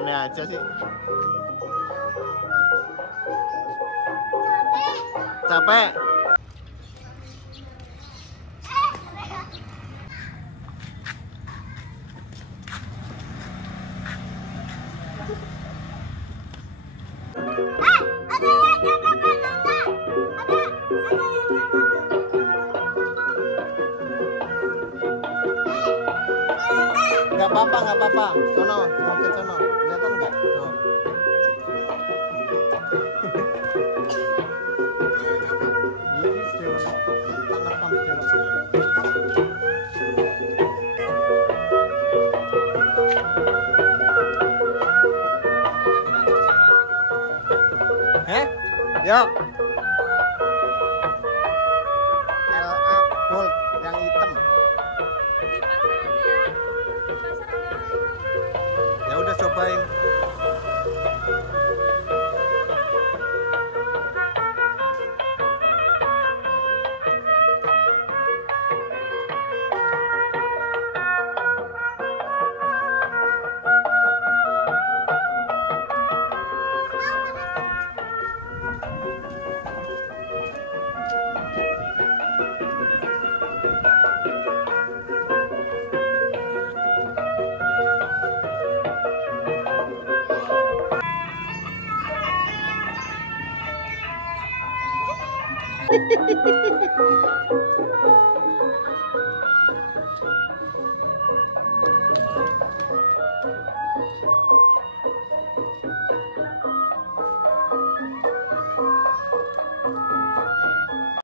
aneh aja sih. Capek. Nggak apa-apa, nggak apa-apa. Sono, mungkin sono. Kelihatan nggak? Tuh. Ini sedelo. Tak rekam sedelo. Yuk. LA Bold yang hitam. Ya udah cobain.